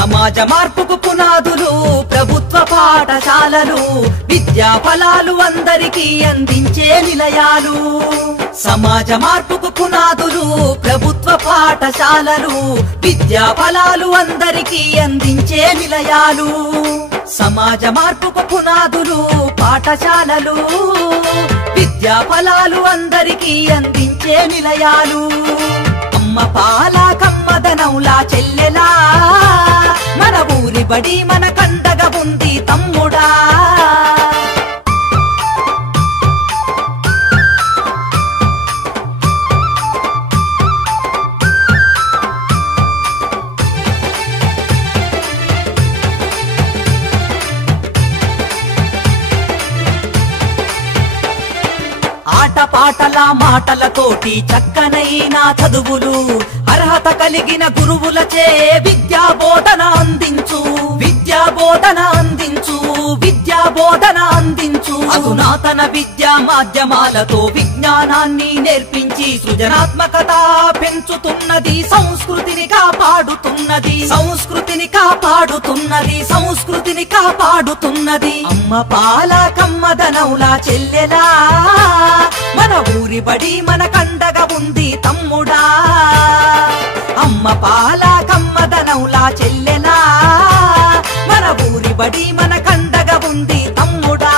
సమాజ మార్పుకు పునాదులు ప్రభుత్వ పాఠశాలలు, విద్యా ఫలాలు అందరికీ అందించే నిలయాలు. సమాజ మార్పుకు పునాదులు ప్రభుత్వ పాఠశాలలు, విద్యా ఫలాలు అందరికీ అందించే నిలయాలు. సమాజ మార్పుకు పునాదులు పాఠశాలలు, విద్యా ఫలాలు అందరికీ అందించే నిలయాలు. అమ్మ పాల కమ్మదనంలా చెల్లెలా, మన ఊరి బడి మన కండగా ఉంది తమ్ముడా. ఆటపాటల మాటలతోటి చక్కనైన చదువులు, అర్హత కలిగిన గురువులచే విద్యా బోధన అందించు, విద్యా బోధన అందించు, విద్యా బోధన అందించు. అధునాతన విద్యా మాధ్యమాలతో విజ్ఞానాన్ని నేర్పించి సృజనాత్మకత పెంచుతున్నది, సంస్కృతిని కాపాడుతున్నది, సంస్కృతిని కాపాడుతున్నది, సంస్కృతిని కాపాడుతున్నది. అమ్మ పాల కమ్మదనవులా చెల్లెలా, మన ఊరి బడి మన కండగా ఉంది తమ్ముడా. అమ్మ పాల కమ్మదనవులా చెల్లెలా, మన ఊరి బడి మన కండగా ఉంది తమ్ముడా.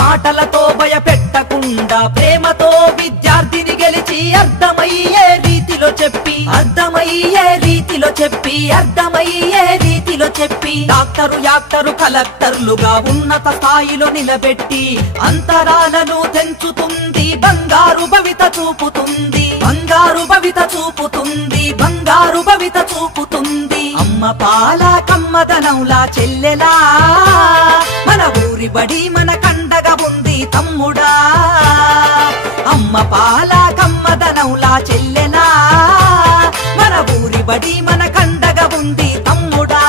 మాటలతో భయపెట్టకుండా ప్రేమతో విద్యార్థిని గెలిచి అర్థమయ్యే రీతిలో చెప్పి, అర్థమయ్యే రీతిలో చెప్పి, అర్థమయ్యే రీతిలో చెప్పి డాక్టరు యాక్టరు కలెక్టర్లుగా ఉన్నత స్థాయిలో నిలబెట్టి అంతరాలను తెంచుతుంది, బంగారు భవిత చూపుతుంది, బంగారు భవిత చూపుతుంది, బంగారు భవిత చూపుతుంది. అమ్మ పాల కమ్మదనంలా చెల్లెలా, మన ఊరి బడి మన కండగా ఉంది తమ్ముడా. అమ్మ పాల కమ్మదనంలా చెల్లెలా, మన ఊరి బడి మన కండగా ఉంది తమ్ముడా.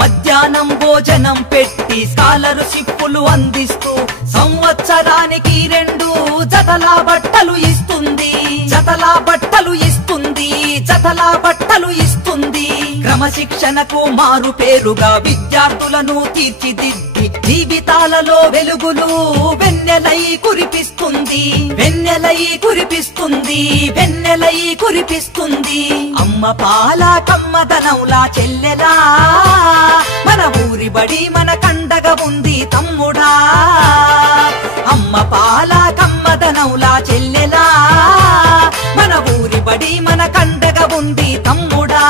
మధ్యాహ్నం భోజనం పెట్టి స్కాలర్షిప్పులు అందిస్తూ సంవత్సరానికి 2 జతల బట్టలు ఇస్తుంది, జతల బట్టలు ఇస్తుంది, జతల బట్టలు ఇస్తుంది. క్రమశిక్షణకు మారు పేరుగా విద్యార్థులను తీర్చిదిద్ది జీవితాలలో వెలుగులు వెన్నెలై కురిపిస్తుంది, వెన్నెలై కురిపిస్తుంది, వెన్నెలై కురిపిస్తుంది. అమ్మ పాల కమ్మదనంలా చెల్లెలా, మన ఊరి బడి మన కండగా ఉంది తమ్ముడా. అమ్మ పాల కమ్మదనంలా చెల్లెలా, మన ఊరి బడి మన కండగా ఉంది తమ్ముడా.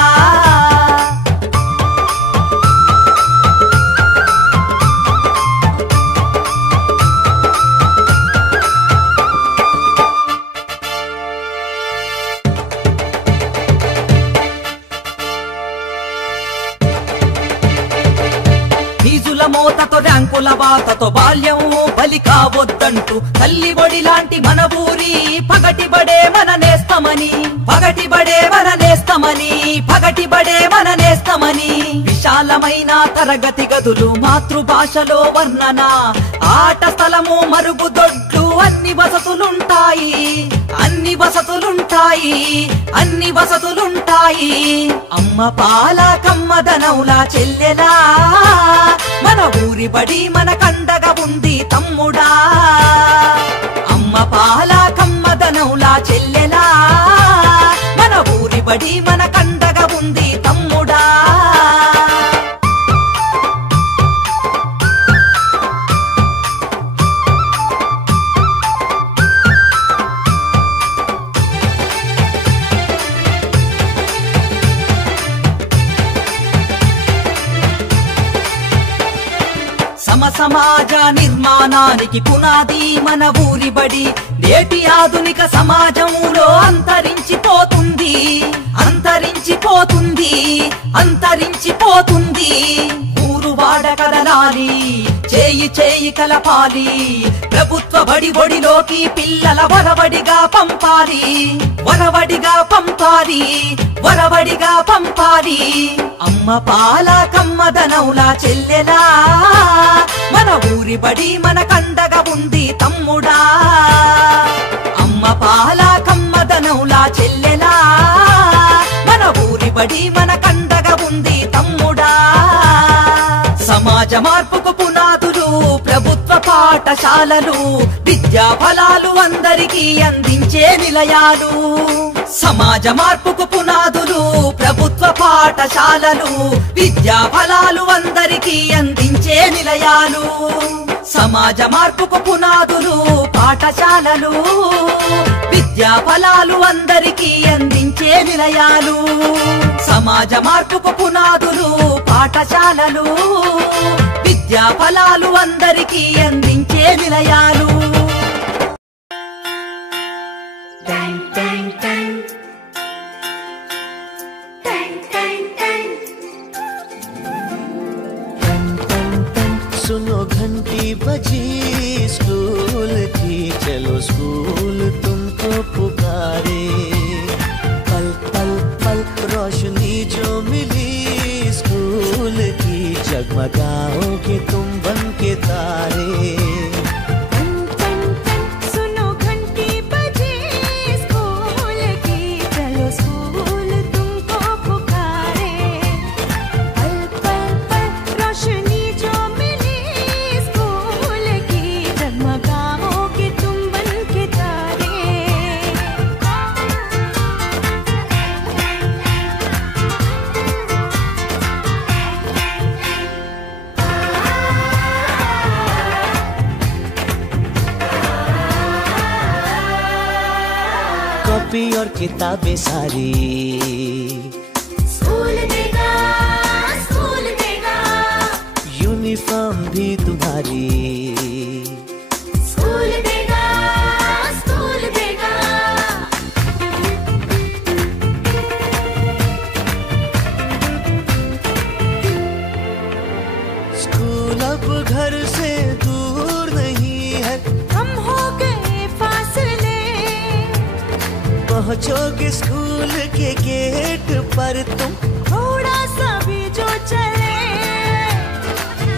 ఫీజుల మోతతో ర్యాంకుల బాతతో బాల్యం బలి కావద్దంటూ తల్లి ఒడి లాంటి మన ఊరి పగటిబడే మన నేస్తమని, పగటిబడే మన నేస్తమని, పగటిబడే మన నేస్తమని. విశాలమైన తరగతి గదులు, మాతృభాషలో వర్ణన, ఆట స్థలము, మరుగుదొడ్లు, అన్ని వసతులుంటాయి, అన్ని వసతులుంటాయి, అన్ని వసతులుంటాయి. అమ్మ పాల కమ్మదనంలా చెల్లెలా, మన ఊరి బడి మన కండగా ఉంది తమ్ముడా. అమ్మ పాల కమ్మదనంలా చెల్లెలా, మన ఊరి బడి మన కండగా ఉంది తమ్ముడా. సమ సమాజ నిర్మాణానికి పునాది మన ఊరి బడి. నేటి ఆధునిక సమాజంలో అంతరించిపోతుంది, అంతరించిపోతుంది, అంతరించిపోతుంది. ఊరు వాడ కదలాలి, చేయి చేయి కలపాలి. ప్రభుత్వ బడి ఒడిలోకి పిల్లల వరవడిగా పంపాలి, వరవడిగా పంపాలి, వరవడిగా పంపాలి. అమ్మ పాల కమ్మదనౌలా చెల్లెలా, మన ఊరి బడి మన కండగా ఉంది తమ్ముడా. అమ్మ పాల కమ్మదనౌలా చెల్లెలా, మన ఊరి బడి మన కండగా ఉంది తమ్ముడా. సమాజ మార్పుకు పునాదులు ప్రభుత్వ పాఠశాలలు, విద్యా ఫలాలు అందరికీ అందించే నిలయాలు. సమాజ మార్పుకు పునాదులు ప్రభుత్వ పాఠశాలలు, విద్యా ఫలాలు అందరికీ అందించే నిలయాలు. సమాజ మార్పుకు పునాదులు పాఠశాలలు, విద్యా ఫలాలు అందరికీ అందించే నిలయాలు. సమాజ మార్పుకు పునాదులు పాఠశాలలు, విద్యా ఫలాలు అందరికీ అందించే నిలయాలు. सुनो घंटी बजी स्कूल की, चलो स्कूल तुमको पुकारे. पल पल पल रोशनी जो मिली स्कूल की, जगमगाओगे तुम बन के तारे. कॉपी और किताबें सारी स्कूल देगा, स्कूल देगा. यूनिफॉर्म भी तुम्हारी स्कूल देगा, स्कूल देगा. स्कूल अब घर से दूर नहीं है, हम हो गए फासले. पहुँचोगे स्कूल के गेट पर तुम, थोड़ा सा भी जो चले.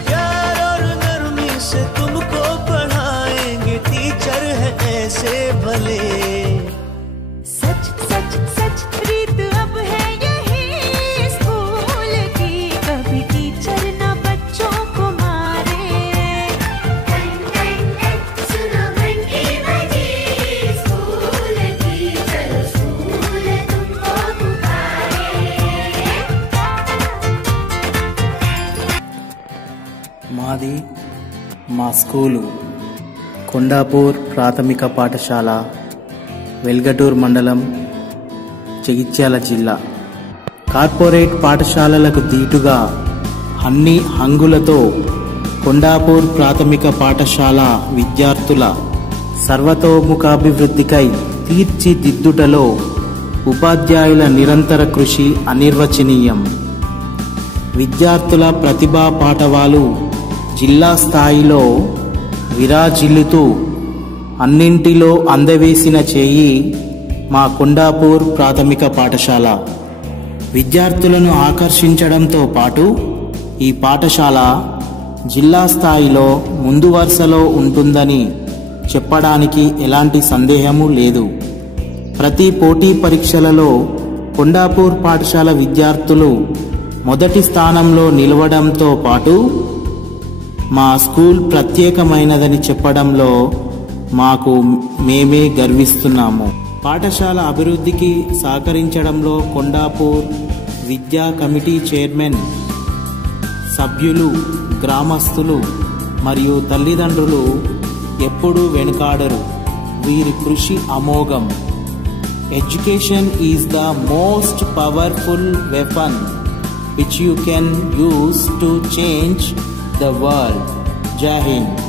प्यार और नरमी से तुमको पढ़ाएंगे टीचर है ऐसे भले. सच सच सच रीत अब है यही स्कूल की, कभी टीचर न बच्चों को मारे. सुनो घंटी बजी स्कूल की, चलो स्कूल तुमको पुकारे. మాది మా స్కూలు కొండాపూర్ ప్రాథమిక పాఠశాల, వెల్గటూర్ మండలం, జగిత్యాల జిల్లా. కార్పొరేట్ పాఠశాలలకు దీటుగా అన్ని హంగులతో కొండాపూర్ ప్రాథమిక పాఠశాల విద్యార్థుల సర్వతోముఖాభివృద్ధికై తీర్చిదిద్దుటలో ఉపాధ్యాయుల నిరంతర కృషి అనిర్వచనీయం. విద్యార్థుల ప్రతిభా పాటవాలు జిల్లా స్థాయిలో విరాజిల్లుతూ అన్నింటిలో అందవేసిన చేయి మా కొండాపూర్ ప్రాథమిక పాఠశాల. విద్యార్థులను ఆకర్షించడంతో పాటు ఈ పాఠశాల జిల్లా స్థాయిలో ముందు వరుసలో ఉంటుందని చెప్పడానికి ఎలాంటి సందేహము లేదు. ప్రతి పోటీ పరీక్షలలో కొండాపూర్ పాఠశాల విద్యార్థులు మొదటి స్థానంలో నిలవడంతో పాటు మా స్కూల్ ప్రత్యేకమైనదని చెప్పడంలో మాకు మేమే గర్విస్తున్నాము. పాఠశాల అభివృద్ధికి సహకరించడంలో కొండాపూర్ విద్యా కమిటీ చైర్మన్, సభ్యులు, గ్రామస్తులు మరియు తల్లిదండ్రులు ఎప్పుడూ వెనుకాడరు. వీరి కృషి అమోఘం. Education is the most powerful weapon which you can use to change the world. జై హింద్.